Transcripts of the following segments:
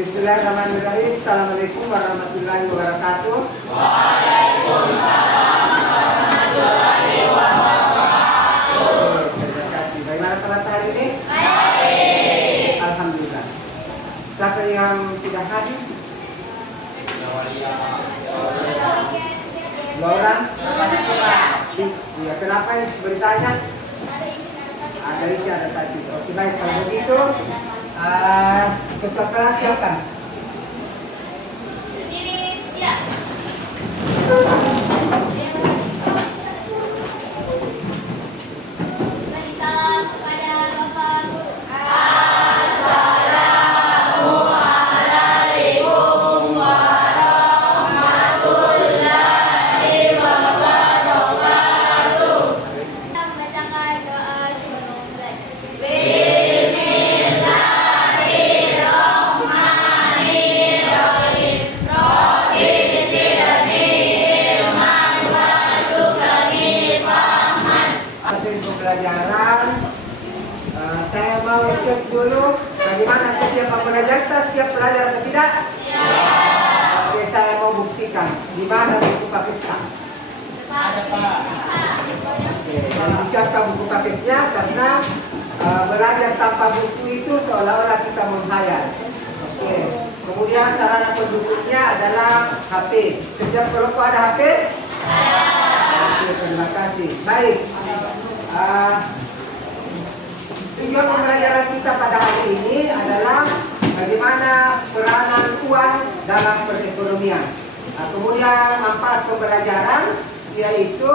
Bismillahirrahmanirrahim. Assalamualaikum warahmatullahi wabarakatuh. Waalaikumsalam warahmatullahi wabarakatuh. Terima kasih. Bagaimana teman hari ini? Baik. Alhamdulillah. Siapa yang tidak hadir? Dua orang? Ya, kenapa beritanya? Ada isi, ada satu. Oke, baik. Kalau begitu, ketua kelas silakan. Diri siap. Beri salam kepada Bapak Guru. Assalamualaikum warahmatullahi wabarakatuh. Kita membacakan doa sebelum belajar. Bismillahirrahmanirrahim. Rabbi zidni ilman warzuqni fahman. Hasil pembelajaran, saya mau cek dulu bagaimana siapa belajar, kita siap belajar atau tidak? Oke, saya mau buktikan di mana buku paketnya. Oke, jadi disiapkan buku paketnya karena belajar tanpa buku itu seolah-olah kita menghayal. Oke, kemudian sarana pendukungnya adalah HP. Setiap perokok ada HP? Oke, terima kasih. Baik. Tujuan pembelajaran kita pada hari ini adalah bagaimana peranan uang dalam perekonomian. Kemudian manfaat pembelajaran yaitu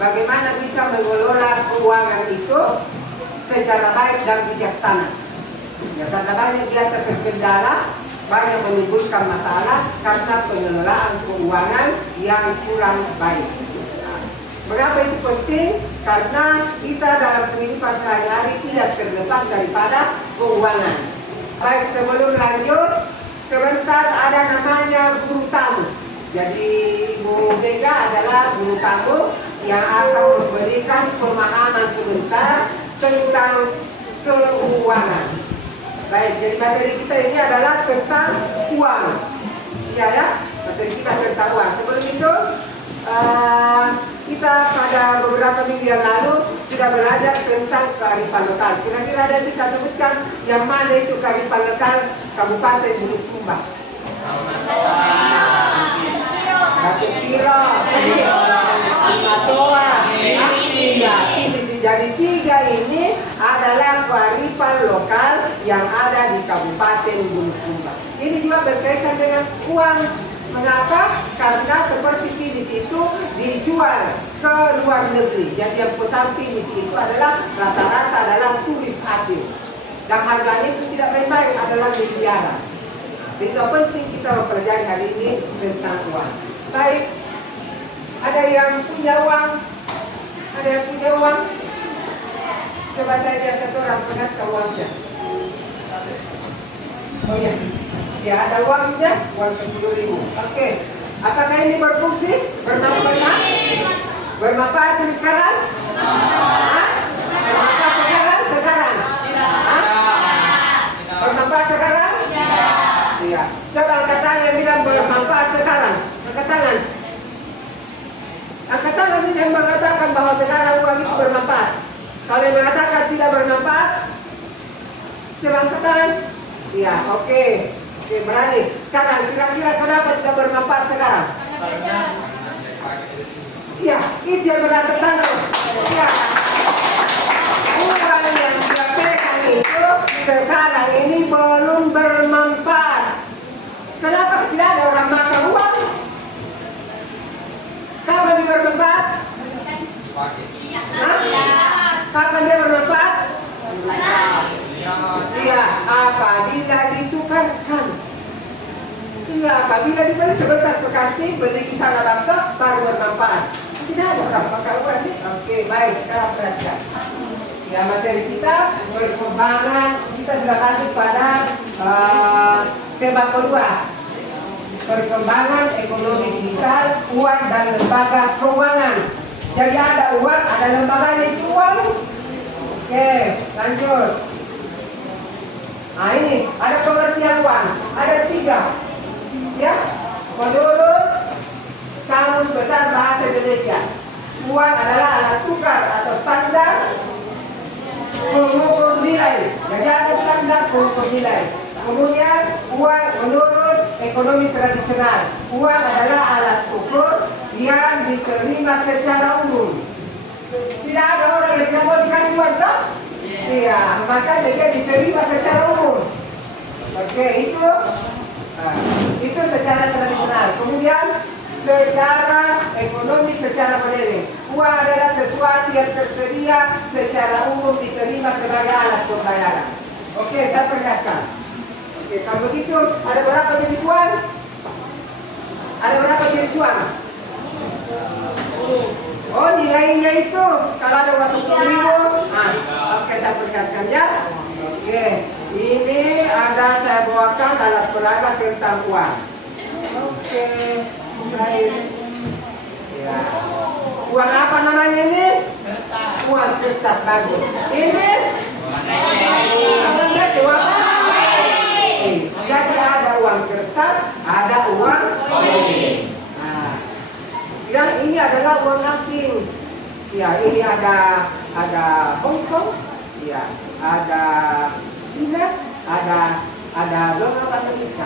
bagaimana bisa mengelola keuangan itu secara baik dan bijaksana. Ya, karena banyak biasa terkendala, banyak menimbulkan masalah karena pengelolaan keuangan yang kurang baik. Mengapa itu penting? Karena kita dalam kehidupan sehari-hari tidak terlepas daripada keuangan. Baik, sebelum lanjut, sebentar ada namanya guru tamu. Jadi Ibu Mega adalah guru tamu yang akan memberikan pemahaman sebentar tentang keuangan. Baik, jadi materi kita ini adalah tentang uang. Iya ya, materi kita tentang uang. Sebelum itu, kita pada beberapa minggu yang lalu sudah belajar tentang kearifan lokal. Kira-kira ada yang bisa sebutkan yang mana itu kearifan lokal Kabupaten Bulukumba? Batik Tiro, Matoa, Aksiya. Jadi tiga ini adalah kearifan lokal yang ada di Kabupaten Bulukumba. Ini juga berkaitan dengan uang. Mengapa? Karena seperti pinis itu dijual ke luar negeri. Jadi yang pesan pinis itu adalah rata-rata adalah turis asing. Dan harganya itu tidak main-main, adalah miliaran. Sehingga penting kita mempelajari hari ini tentang uang. Baik, ada yang punya uang? Ada yang punya uang? Coba saya lihat satu orang pengantar uangnya. Oh iya. Ya, ada uangnya, uang 10.000. Oke. Apakah ini berfungsi? Bermanfaat? Bermanfaat ini sekarang? Bermanfaat sekarang? Sekarang? Bermanfaat sekarang? Iya. Coba angkat tangan yang bilang bermanfaat sekarang. Angkat tangan. Angkat tangan yang mengatakan bahwa sekarang uang itu bermanfaat. Kalau yang mengatakan tidak bermanfaat, coba angkat tangan. Iya, oke. Oke, berani. Sekarang kira-kira kenapa tidak bermanfaat sekarang? Iya, itu yang benar tertanda. Iya. Uang yang kita pegang itu sekarang ini belum bermanfaat. Kenapa tidak ada orang makan uang? Kapan dia bermanfaat? Kapan dia bermanfaat? Iya, apabila ditukarkan. Iya, apabila dibeli sebentar ke kantin, beli di sana bakso, baru bermanfaat. Tidak ada orang pakai uang ini. Oke, baik, sekarang perhatikan. Ya, materi kita perkembangan, kita sudah masuk pada tema kedua. Perkembangan ekonomi digital, uang dan lembaga keuangan. Jadi ada uang, ada lembaganya itu uang. Oke, lanjut. Nah ini ada pengertian pengertian uang ada 3. Ya, menurut Kamus Besar Bahasa Indonesia, uang adalah alat tukar atau standar pengukur nilai. Jadi ada standar pengukur nilai. Kemudian uang menurut ekonomi tradisional, uang adalah alat ukur yang diterima secara umum. Tidak ada orang yang tidak mau dikasih uang, toh? Iya, maka dia diterima secara umum. Oke, itu secara tradisional. Kemudian secara ekonomi, secara modern, uang adalah sesuatu yang tersedia secara umum diterima sebagai alat pembayaran. Oke, saya perlihatkan. Oke, kalau begitu ada berapa jenis uang? Ada berapa jenis uang? Oh, nilainya itu kalau ada uang 10.000. Oke, saya perlihatkan ya. Oke, ini ada saya bawakan alat peraga tentang uang. Oke, mulai. Ya. Uang apa namanya ini? Uang kertas, bagus. Ini? Uang apa? Jadi ada uang kertas, ada uang koin. Nah, ya ini adalah uang asing. Ya, ini ada Hong Kong, ya, ada Cina, ada dolar Amerika.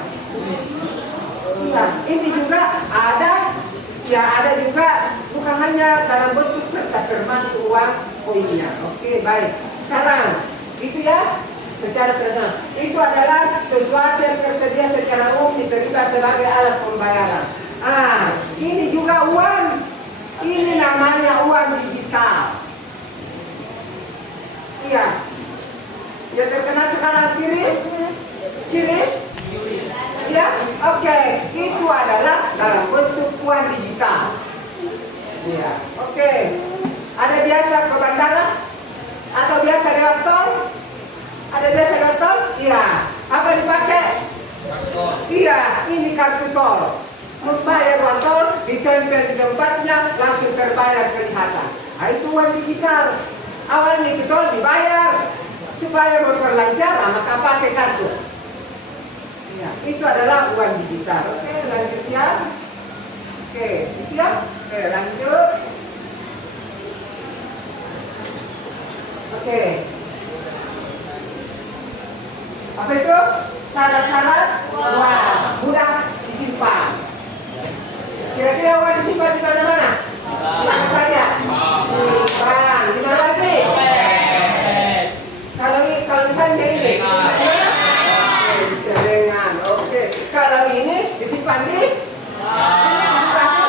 Ya, ini juga ada juga bukan hanya dalam bentuk kertas termasuk uang koinnya. Oke, baik. Sekarang itu ya. Secara tradisional itu adalah sesuatu yang tersedia secara umum diterima sebagai alat pembayaran. Ini juga uang. Ini namanya uang digital. Iya. Yang terkenal sekarang QRIS. Ya, oke. Itu adalah dalam bentuk uang digital. Iya, oke. Ada biasa ke bandara atau biasa lewat tol? Ada biasa lewat tol? Iya. Apa dipakai? Iya, ini kartu tol. Membayar uang tol, ditempel di tempatnya, langsung terbayar kelihatan. Itu uang digital. Awalnya itu tol dibayar, supaya memperlancar, maka pakai kartu. Ya, itu adalah uang digital. Oke, lanjut ya. Oke, itu ya. Oke, lanjut. Oke. Apa itu? Syarat-syarat uang mudah disimpan. Kira-kira uang disimpan di mana-mana? Di mana saja? Di bank. Di mana lagi? Kalau misalnya ini, celengan. Oke. Kalau ini disimpan di? Ini disimpan di?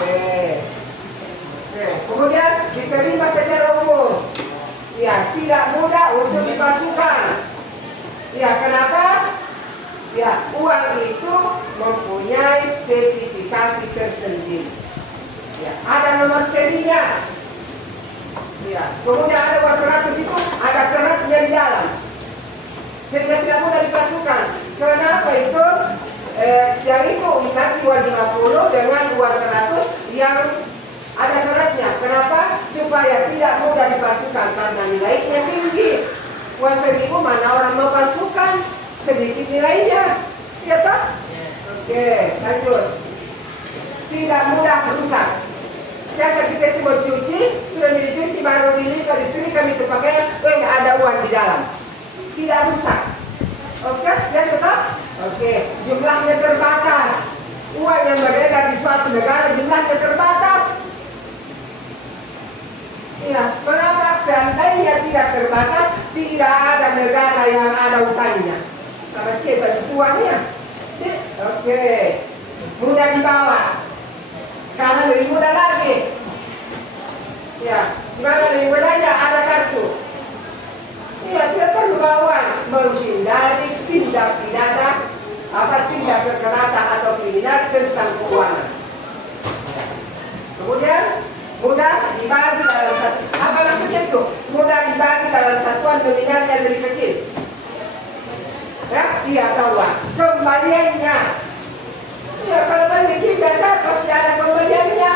Oke. Kemudian diterima secara umum. Ya, tidak mudah untuk dipalsukan. Ya, kenapa? Ya, uang itu mempunyai spesifikasi tersendiri. Ya, ada nomor serinya. Ya, kemudian ada uang 100 itu ada seratnya di dalam. Sehingga tidak mudah dipalsukan. Kenapa itu? Yang itu nanti uang 50 dengan uang 100 yang ada seratnya. Kenapa? Supaya tidak mudah dipalsukan karena nilainya tinggi. Uang 1.000 mana orang mau palsukan, sedikit nilainya, ya toh? Oke, lanjut. Tidak mudah rusak. Biasa kita itu mau cuci, sudah dicuci baru dilipat istri kami itu pakai, ada uang di dalam. Tidak rusak. Oke, biasa toh? Oke, jumlahnya terbatas. Uang yang beredar di suatu negara jumlahnya terbatas. Ya, mengapa seandainya tidak terbatas, tidak ada negara yang ada utangnya? Karena kita itu uangnya. Oke, mudah dibawa. Sekarang lebih mudah lagi. Ya, gimana lebih mudahnya? Ada kartu. Ya, tidak perlu bawa menghindari tindak pidana, tindak kekerasan atau kriminal tentang keuangan. Kemudian mudah dibagi dalam satu. Apa maksudnya itu? Mudah dibagi dalam satuan nominal yang lebih kecil. Ya, dia tahu kembaliannya. Ya, kalau begitu biasa pasti ada kembaliannya.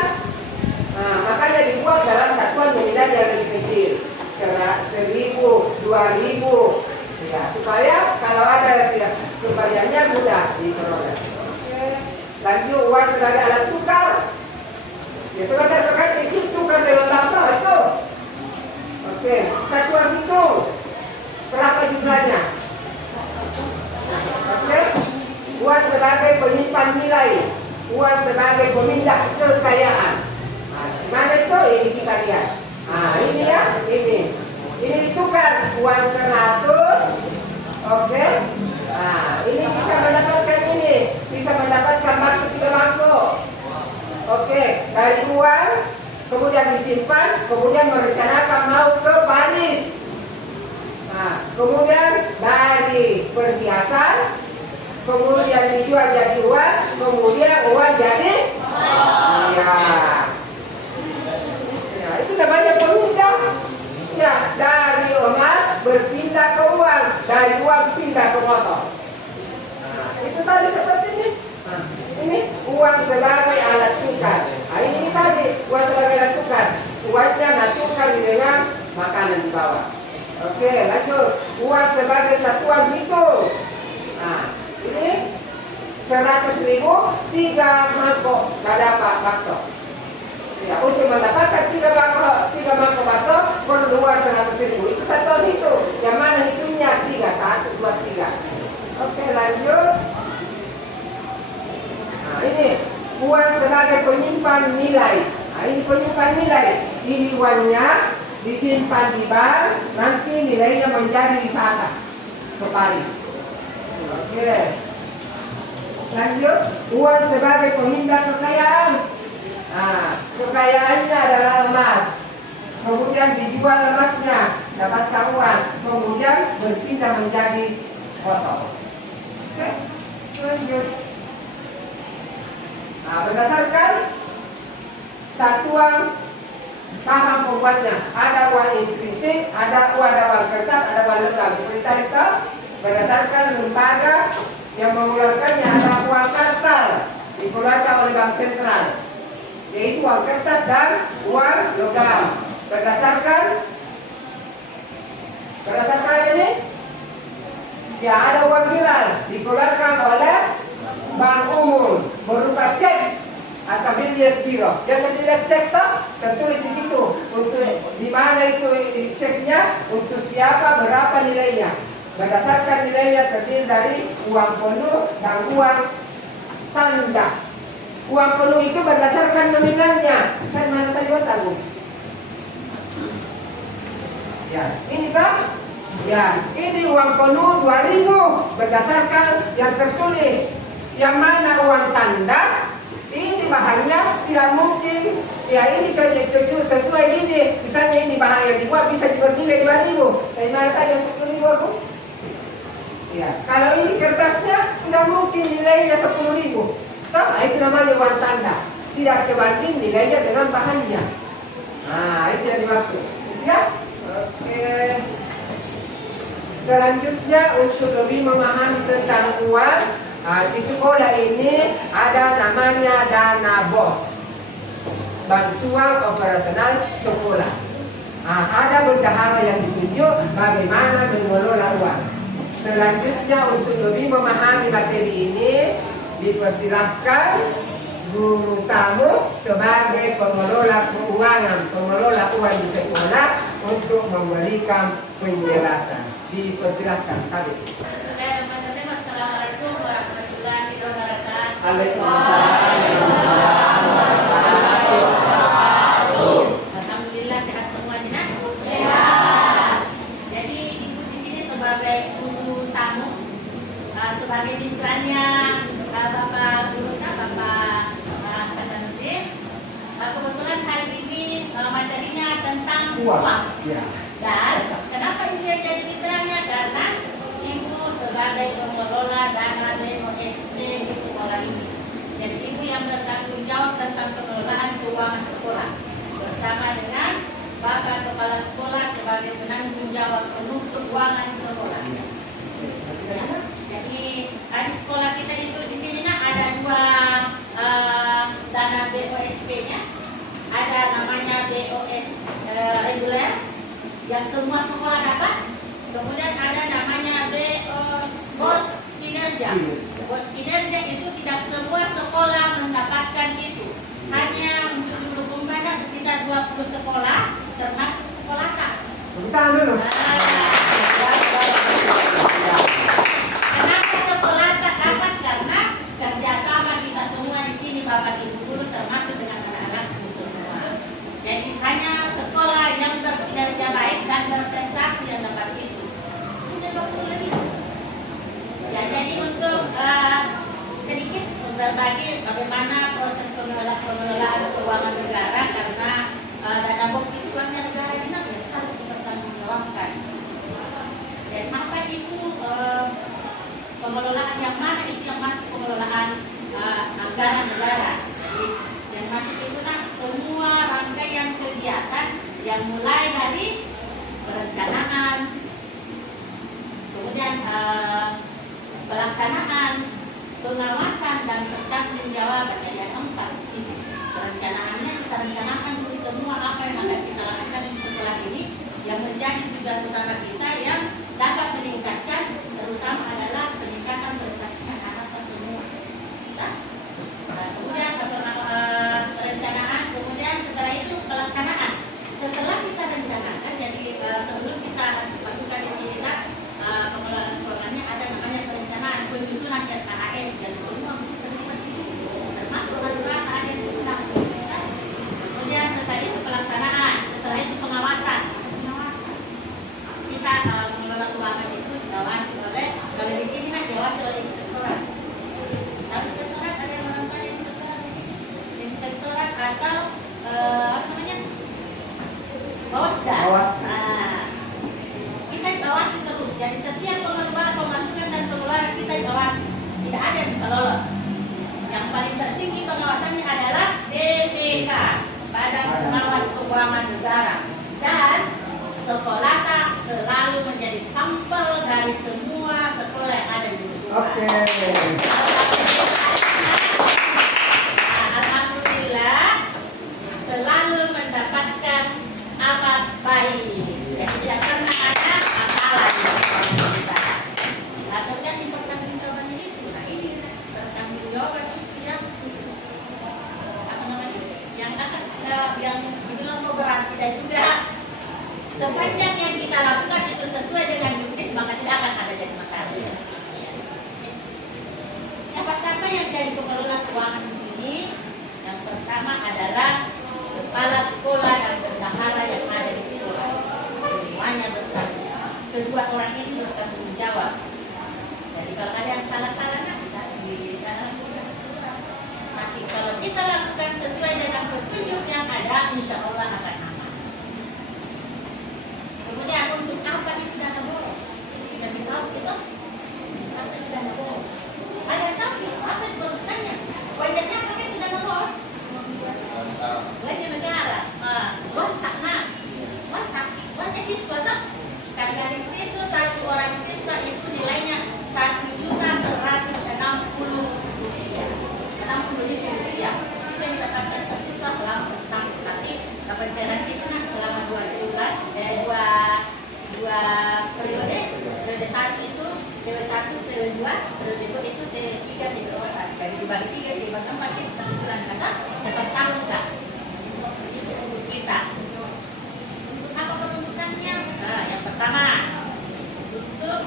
Nah, makanya dibuat dalam satuan nominal yang lebih kecil. 1.000, 2.000, Ya, supaya kalau ada kembaliannya mudah diperoleh. Oke. Lanjut, uang sebagai alat tukar. Ya, sebentar terkait itu tukar dengan bakso itu. Oke, satuan hitung. Berapa jumlahnya? Oke. Uang sebagai penyimpan nilai, uang sebagai pemindah kekayaan. Nah, gimana itu? Ini kita lihat. Nah, ini ya, ini. Ini ditukar uang 100. Oke. Nah, ini bisa mendapatkan ini, bisa mendapatkan maksud 3 mangkok. Oke, dari uang kemudian disimpan, kemudian merencanakan mau ke Paris. Nah, kemudian dari perhiasan, kemudian dijual jadi uang, kemudian uang jadi ya. Ya, itu namanya pemindah. Ya, dari emas berpindah ke uang, dari uang pindah ke motor. Nah, itu tadi seperti ini. Nah, ini uang sebagai alat tukar. Nah, ini tadi uang sebagai alat tukar. Uangnya tukar dengan makanan di bawah. Oke, lanjut. Uang sebagai satuan hitung. Nah, ini 100.000, 3 mangkok gak dapat bakso. Ya, untuk mendapatkan 3 mangkok bakso perlu uang 100.000. Itu satuan hitung. Yang mana hitungnya 3, 1, 2, 3. Oke, lanjut. Nah, ini uang sebagai penyimpan nilai. Nah, ini penyimpan nilai. Ini uangnya disimpan di bank, nanti nilainya menjadi wisata ke Paris. Oke. Lanjut, uang sebagai pemindah kekayaan. Nah, kekayaannya adalah emas. Kemudian dijual emasnya, dapatkan uang. Kemudian berpindah menjadi motor. Oke. Lanjut. Nah, berdasarkan satuan paham pembuatnya, ada uang intrinsik, ada uang kertas, ada uang logam. Seperti tadi itu, berdasarkan lembaga yang mengeluarkannya ada uang kartal dikeluarkan oleh Bank Sentral, yaitu uang kertas dan uang logam. Berdasarkan ini, ya ada uang hilal dikeluarkan oleh Bank Umum berupa cek atau biliet giro. Biasa dilihat cek toh, tertulis di situ untuk di mana itu ceknya, untuk siapa, berapa nilainya. Berdasarkan nilainya terdiri dari uang penuh dan uang tanda. Uang penuh itu berdasarkan nominalnya. Saya mana tadi tanggung? Ya, ini kan? Ya, ini uang penuh 2.000 berdasarkan yang tertulis. Yang mana uang tanda? Ini bahannya tidak mungkin. Ya, ini sesuai ini. Misalnya ini bahan yang dibuat bisa bernilai 2.000. Dari mana tadi 10.000 aku? Ya, kalau ini kertasnya tidak mungkin nilainya 10.000. Nah, itu namanya uang tanda. Tidak sebanding nilainya dengan bahannya. Nah, itu yang dimaksud. Ya? Oke. Selanjutnya untuk lebih memahami tentang uang, di sekolah ini ada namanya dana BOS, bantuan operasional sekolah. Ada bendahara yang ditunjuk bagaimana mengelola uang. Selanjutnya untuk lebih memahami materi ini, dipersilahkan guru tamu sebagai pengelola keuangan, pengelola uang di sekolah untuk memberikan penjelasan. Dipersilahkan kami. Bismillahirrahmanirrahim. Assalamualaikum warahmatullahi wabarakatuh. Alhamdulillah sehat semuanya. Sehat. Jadi ibu di sini sebagai guru tamu, sebagai mitranya Bapak Guru, Bapak Hasanuddin. Kebetulan hari ini materinya tentang uang. Ya. Dan kenapa ibu yang jadi mitranya? Karena ibu sebagai pengelola dana BOSP di sekolah ini. Jadi ibu yang bertanggung jawab tentang pengelolaan keuangan sekolah bersama dengan Bapak Kepala Sekolah sebagai penanggung jawab penuh keuangan sekolah. Ya. Jadi di sekolah kita itu di sini ada 2 dana BOSP-nya. Ada namanya BOS reguler yang semua sekolah dapat, Kemudian ada namanya BOS kinerja. BOS kinerja itu tidak semua sekolah mendapatkan itu. Hanya untuk di Bulukumba sekitar 20 sekolah, termasuk sekolah tak. Tepuk tangan dulu. Kenapa sekolah tak dapat? Karena kerjasama kita semua di sini, Bapak Ibu guru, termasuk dengan anak-anakku semua. Jadi hanya sekolah yang berkinerja baik dan berprestasi yang dapat itu. Sudah 20 lebih. Ya, jadi untuk sedikit berbagi bagaimana proses pengelolaan keuangan negara, karena dana BOS itu uangnya negara ini harus dipertanggungjawabkan. Dan apa itu pengelolaan yang mana itu yang masuk pengelolaan anggaran negara. Jadi yang masuk itu semua rangkaian kegiatan yang mulai dari perencanaan, kemudian pelaksanaan, pengawasan dan pertanggungjawaban. Jadi ada 4 di sini. Perencanaannya kita rencanakan dulu semua apa yang akan kita lakukan di sekolah ini, yang menjadi tujuan utama kita yang dapat meningkatkan, terutama adalah peningkatan prestasinya anak-anak semua. Nah, kemudian perencanaan, kemudian setelah itu pelaksanaan. Setelah kita rencanakan, jadi sebelum kita lakukan di sini pengelolaan keuangannya, ada namanya perencanaan, penyusunan RKAS, dan semua terlibat di sini, termasuk orang tua ada yang diundang. Kemudian setelah itu pelaksanaan, setelah itu pengawasan. Kita mengelola keuangan itu diawasi oleh, kalau di sini diawasi oleh inspektorat. Tahu inspektorat? Ada yang orang tua inspektorat di sini? Inspektorat atau apa namanya? Bawasda. Kita diawasi terus. Jadi setiap pengeluaran, pemasukan dan pengeluaran kita diawasi. Tidak ada yang bisa lolos. Yang paling tertinggi pengawasannya adalah BPK, Badan Pengawas Keuangan Negara. Dan sekolah tak selalu menjadi sampel dari semua sekolah yang ada di Bulukumba. Oke. Alhamdulillah selalu mendapatkan amat baik. Jadi tidak pernah ada masalah di sekolah kita. Nah, kemudian di pertanggungjawaban itu, nah ini pertanggungjawaban itu yang apa namanya? Yang akan yang dibilang berat tidak juga. Sepanjang yang kita lakukan itu sesuai dengan bisnis, maka tidak akan ada jadi masalah. Siapa-siapa yang jadi pengelola keuangan di sini? Yang pertama adalah kepala sekolah dan bendahara yang ada di sekolah. Semuanya bertanggung jawab. Kedua orang ini bertanggung jawab. Jadi kalau ada yang salah-salah, kita tapi kalau kita lakukan sesuai dengan petunjuk yang ada, insya Allah akan aman. Kemudian untuk apa itu dana boros? Sudah tahu kita apa itu dana boros? Ada yang tahu apa itu berutangnya? Wajah siapa kan itu dana boros? Wajah negara. Wajah siswa tak? Karena di situ satu orang siswa itu nilainya 1.160.000 rupiah. Itu yang didapatkan per siswa selama setahun. Tapi pencairan itu selama 2 bulan, dua periode. Periode 1 itu TW1, TW2, periode 2 itu TW3, TW4. Jadi dibagi 3, dibagi 4 itu 1 bulan kata, ya 1 tahun sudah. Itu untuk kita. Untuk apa penuntutannya? Nah, yang pertama untuk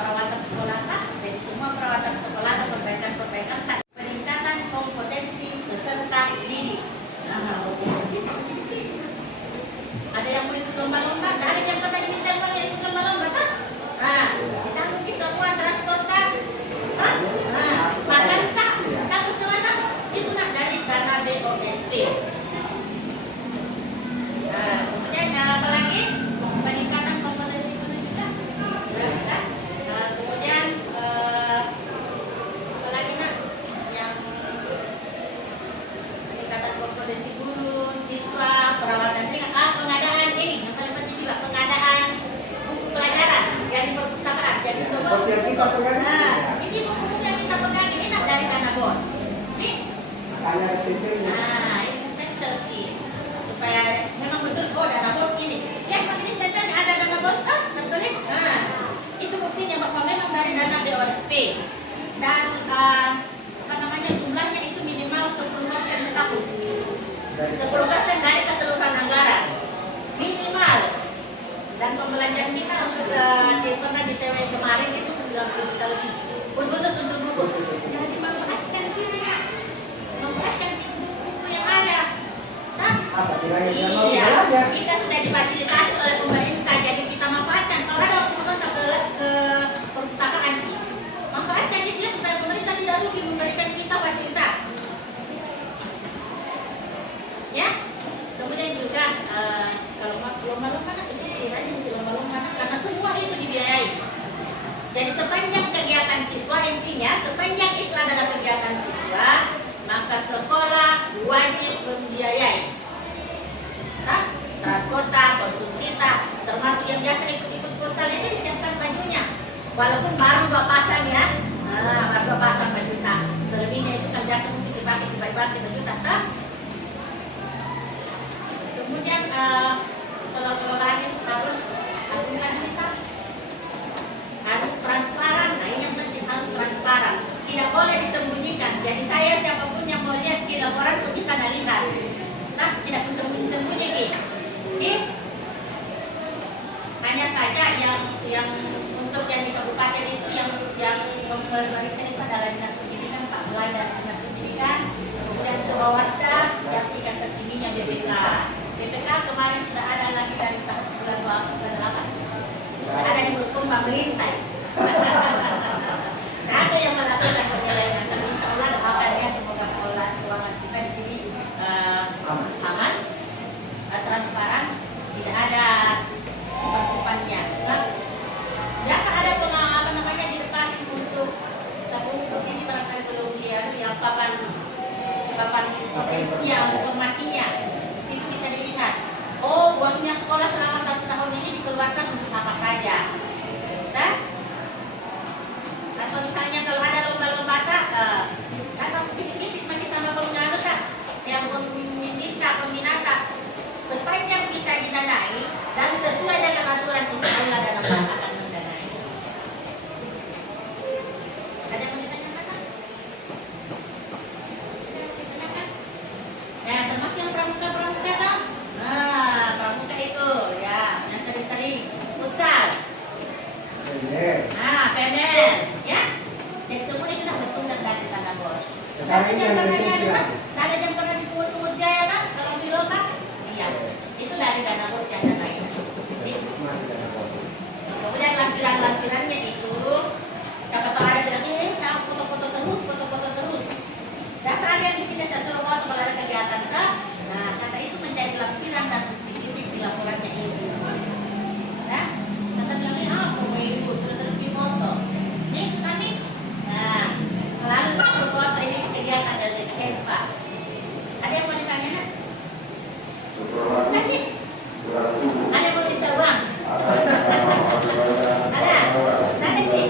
perawatan sekolah tak. Jadi semua perawatan sekolah dan perbaikan tak. Peningkatan kompetensi peserta didik. Nah, ada yang mau ikut lomba-lomba, ada yang pernah diminta uang yang ikut lomba-lomba tak? Nah, kita mungkin semua transportasi, makan tak, takut semua tak? Itu dari dana BOSP. Nah, kemudian apa lagi? Peningkatan kompetensi guru juga, sudah bisa. Kemudian apa lagi yang peningkatan kompetensi guru, siswa, perawatan ringan, pengadaan ini yang paling penting juga, pengadaan buku pelajaran yang di perpustakaan. Jadi semua buku, ini buku-buku yang kita pegang ini dari dana BOS. Ini ini stempel supaya memang betul dana BOS ini. Yang pakai stempelnya ada dana BOS tertulis. buktinya bahwa memang dari dana BOSP dan jumlahnya itu minimal 10% setahun. 10% dari keseluruhan anggaran minimal. Dan pembelanjaan kita untuk pernah di TW kemarin itu 90 juta lebih. Khusus untuk buku. Jadi manfaatkan kita, manfaatkan buku-buku yang ada. Nah, iya, kita sudah difasilitasi oleh pemerintah, jadi kita manfaatkan. Kalau ada waktu kosong ke perpustakaan, manfaatkan itu ya supaya pemerintah tidak rugi memberikan kita fasilitas. Ya, kemudian juga kalau lomba-lomba kan itu rajin lomba-lomba karena semua itu dibiayai. Jadi sepanjang kegiatan siswa, intinya sepanjang itu adalah kegiatan siswa, maka sekolah wajib membiayai. Nah, transporta, konsumsi, termasuk yang biasa ikut-ikut futsal itu disiapkan bajunya. Walaupun baru 2 pasang ya, baru 2 pasang baju tak. Selebihnya itu kan biasa mungkin dipakai baju tak. Kemudian pengelolaan itu harus akuntabilitas, harus transparan. Nah ini yang penting, harus transparan, tidak boleh disembunyikan. Jadi saya siapapun yang mau lihat di laporan itu bisa lihat, nah tidak disembunyi-sembunyi gitu. Hanya saja yang untuk yang di kabupaten itu yang memeriksa itu adalah dinas pendidikan, Pak Mulai dari dinas pendidikan, kemudian ke Bawasda yang tingkat tertingginya BPK. BPK kemarin sudah ada lagi dari tahun bulan 8. Sudah ada di hukum pemerintah. Siapa yang melakukan penilaian? Tapi insya Allah doakannya semoga pengelolaan keuangan kita di sini aman, transparan, tidak ada simpan-simpannya. Biasa ada di depan untuk tabung ini barangkali belum yang papan informasinya. Di situ bisa dilihat. Oh, uangnya sekolah selama 1 tahun ini dikeluarkan untuk apa saja. Nah, atau misalnya kalau ada lomba-lomba atau bisik-bisik bagi sama pengaruh yang peminata sepanjang bisa didanai dan sesuai dengan aturan insya Allah dan Allah akan mendanai. Ada yang mau ditanyakan? Ya, termasuk yang pramuka kan? Nah, pramuka itu ya, yang sering-sering futsal. Nah, PMN, ya. Jadi semua itu sudah bersumber dari dana bos. Ada yang pernah dipungut biaya kan? Kalau di lomba, iya. Itu dari dana bos yang danain. Kemudian lampiran-lampirannya itu, siapa tahu ada bilang, saya foto-foto terus. Dasar ada yang di sini saya suruh foto kalau ada kegiatan tak. Nah, kata itu menjadi lampiran dan divisik di laporannya ibu. Nah, kata bilangnya apa ibu sudah terus di foto. Nih kami, nah selalu suruh foto ini kegiatan dari ESPA. Ada yang mau ditanya nak? Tadi? Ada yang mau minta uang? Ada? Tadi sih?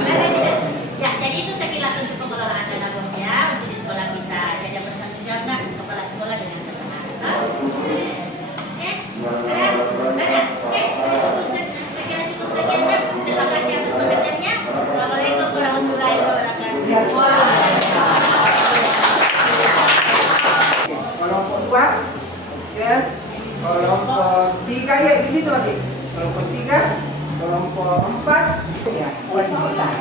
Ada tidak? Ya, jadi itu sekilas untuk pengelolaan dana bos ya untuk di sekolah kita. Jadi yang bertanggung jawab nak kepala sekolah dengan teman-teman. Ada? Saya kira cukup sekian nak. Terima kasih atas perhatiannya. Assalamualaikum warahmatullahi wabarakatuh. Kelompok 2, ya. Kelompok 3 ya di situ lagi. Kelompok 3, kelompok 4, ya. Uang digital.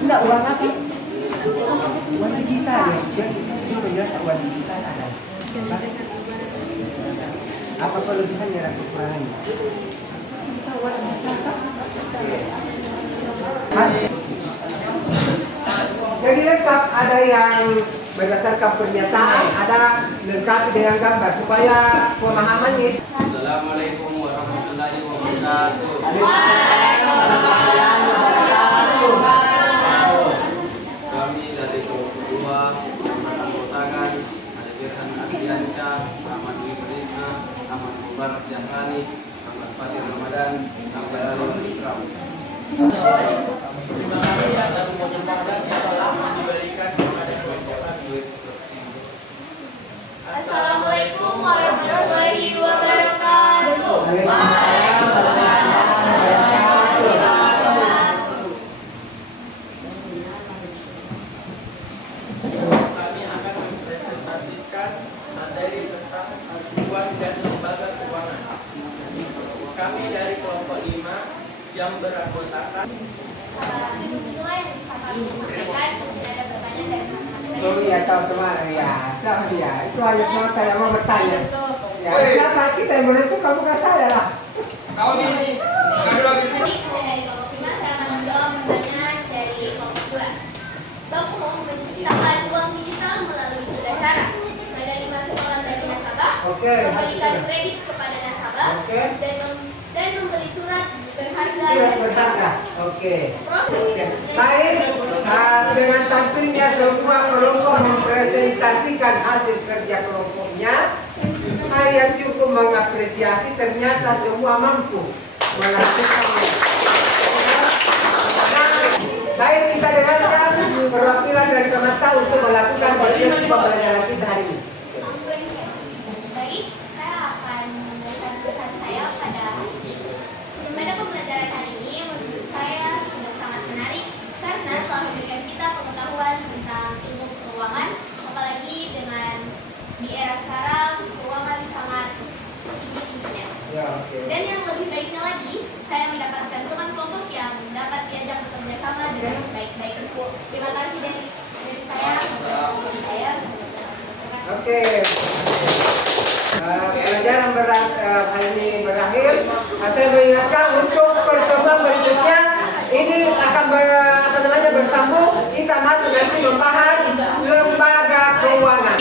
Enggak, uang apa? Uang digital ya. Dia penjelasan uang digital ada. Apa kelebihannya dan kekurangannya? Kita uang digital. Jadi lengkap, ada yang berdasarkan pernyataan, ada lengkap dengan gambar supaya pemahamannya. Assalamualaikum warahmatullahi wabarakatuh. Waalaikumsalam warahmatullahi wabarakatuh. Kami dari kelompok 2 Angkatan Kotangan, ada Firhan Adriansyah, Ahmad Wibrisa, Ahmad Mubarak Syahrani, Ahmad Fatih Ramadan, sampai Ali Ikram. Terima kasih atas kesempatan yang telah diberikan kepada kelompok kami. Assalamualaikum Assalamualaikum warahmatullahi wabarakatuh. Waalaikumsalam warahmatullahi wabarakatuh. Kami akan mempresentasikan materi tentang acuan dan lembaga keuangan. Kami dari kelompok 5 yang beranggotakan Inilah yang bisa kami sampaikan. Tidak ada pertanyaan dari teman-teman Oh saya. iya, tahu semua ya, sama dia. Itu hanya mau saya mau bertanya. Ya, siapa kita yang menentukan bukan saya lah. Baik, saya dari kelompok 5, saya akan menjawab pertanyaan dari kelompok 2. Bank Umum menciptakan uang digital melalui 3 cara. Melayani masuk orang dari nasabah, Oke, memberikan sudah. kredit kepada nasabah, Oke. dan membeli surat berharga Surat dari berharga. nasabah. Oke. Proses Oke. Baik, dengan tampilnya semua kelompok mempresentasikan hasil kerja kelompoknya, saya cukup mengapresiasi ternyata semua mampu melakukan. Baik, kita dengarkan perwakilan dari Kemata untuk melakukan refleksi pembelajaran kita hari ini. Baik, saya akan memberikan pesan saya pada pembelajaran hari ini. Menurut saya sudah sangat menarik karena telah memberikan kita pengetahuan tentang ilmu keuangan, apalagi dengan di era sekarang keuangan sangat tinggi-tingginya. Ya, oke. Dan yang lebih baiknya lagi, saya mendapatkan teman kelompok yang dapat diajak bekerja sama dengan sebaik-baiknya. Terima kasih dari saya. Oke. Pelajaran hari ini berakhir. Saya mengingatkan untuk pertemuan berikutnya ini akan bersambung. Kita masih nanti membahas lembaga keuangan.